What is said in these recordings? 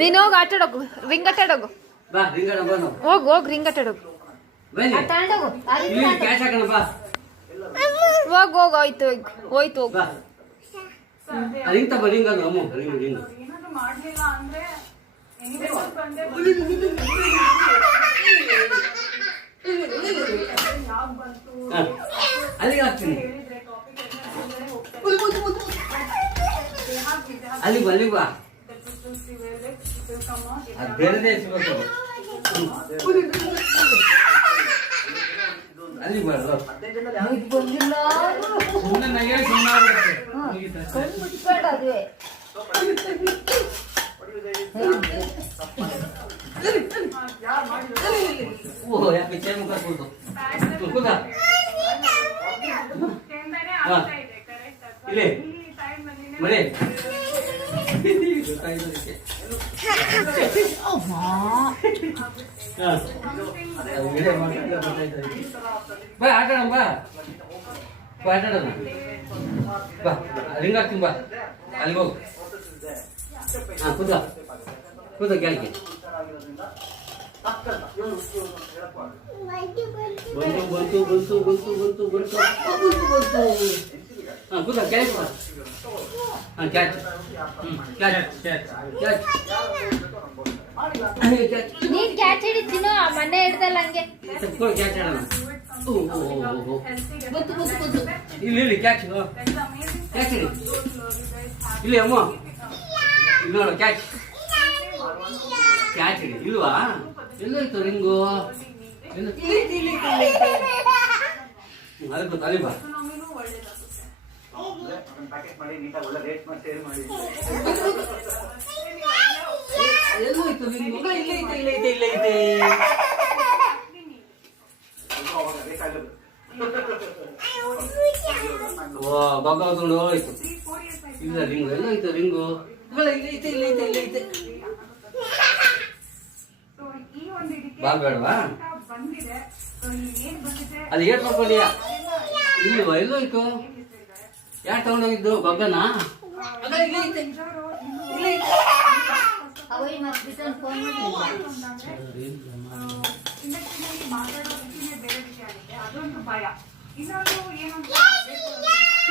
ನೀನು ಹೋಗಿ ಆಟಾಡೋಗು, ರಿಂಗ್ ಆಟಾಡೋಗು. ಹೋಗು ಹೋಗಿ ರಿಂಗ್ ಆಟಾಡೋಗು. ಹೋಗು ಹೋಗು, ಹೋಯ್ತು ಹೋಯ್ತು ಹೋಗು. ಅಲ್ಲಿಗೆ ಹಾಕ್ತೀನಿ, ಅಲ್ಲಿಗೆ ಬಾ, ಅಲ್ಲಿಗೆ ಬಾ. ಅದು ಬೇರೆದೇ ಸಿಗೋದು. ಅಲ್ಲಿಗೆ ಬರೋದು ಸುಮ್ಮನೆ ನಗೆ ಓ ಯಾಕೆ ಚೇರ್ ಮುಖ ಕೂತು ಕೂತ ಇಲ್ಲಿ ಮಳೆ ಬಾ ಆಟಾಡೋಣ, ಬಾ ಬಾ ಆಟಾಡೋಣ, ಬಾ ರಿಂಗ್ ಹಾಕ್ತೀನಿ, ಬಾ ಅಲ್ಲಿಗೆ ಹೋಗು. ಹಾಂ ಕೂತ ಕೂತ ಗ್ಯಾಲ್ಗೆ ಬಂತು ಬಂತು ಬಂತು ಬಂತು ಬಂತು ಬಂತು ಬಂತು. ಹಾಂ ಕೂತ ಕ್ಯಾಚ್, ಹಾಂ ಕ್ಯಾಚ್, ಕ್ಯಾಚ್ ಕ್ಯಾಚ್ ಕ್ಯಾಚ್. ನೀನ್ ಕ್ಯಾಚ್ ಹಿಡಿತೀನೋ ಮನೆ ಹಿಡ್ದಲ್ಲ ಹಂಗೆ ಕ್ಯಾಚ್ ಆಡೋಣ. ಇಲ್ಲಿ ಇಲ್ಲಿ ಕ್ಯಾಚ್ ಕ್ಯಾಚ್ ಹಿಡಿ, ಇಲ್ಲಿ ಅಮ್ಮ ಇಲ್ಲಿ ನೋಡು ಕ್ಯಾಚ್ ಕ್ಯಾಚ್ ಹಿಡಿ. ಇಲ್ವಾ ಎಲ್ಲೋಯ್ತು ರಿಂಗು? ಅಲ್ಲಿ ಗೊತ್ತು, ಅಲ್ಲಿ ಬಾ. ಎಲ್ಲೋಯ್ತು ರಿಂಗು? ಇಲ್ಲೇ ಐತೆ ಇಲ್ಲೇ ಐತೆ ಇಲ್ಲೇ ಐತೆ. ಓ ಬಗ್ಗ ತಗೊಂಡು ಹೋಯ್ತು. ಇಲ್ಲ ರಿಂಗು ಎಲ್ಲೋಯ್ತು ರಿಂಗು? ಇಲ್ಲೇ ಐತೆ ಇಲ್ಲೇ ಐತೆ ಇಲ್ಲೇ ಐತೆ. ಬಾ ಬೇಡವಾ? ಅಲ್ಲಿ ಏಟ್ ಮಾಡ್ಕೊಂಡಿಯಾ? ಇಲ್ವಾ ಎಲ್ಲೋಯ್ತು? ಯಾರು ತಗೊಂಡೋಗಿದ್ದು? ಬಗ್ಗನ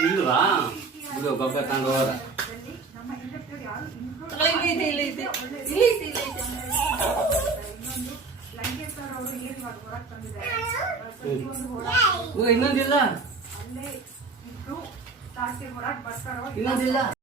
ಇಲ್ವಾ? ಇದು ಬಗ್ಗ ತಗೊಂಡು ಹೋದ. ಇನ್ನೊಂದಿಲ್ಲ ಇನ್ನೊಂದಿಲ್ಲ.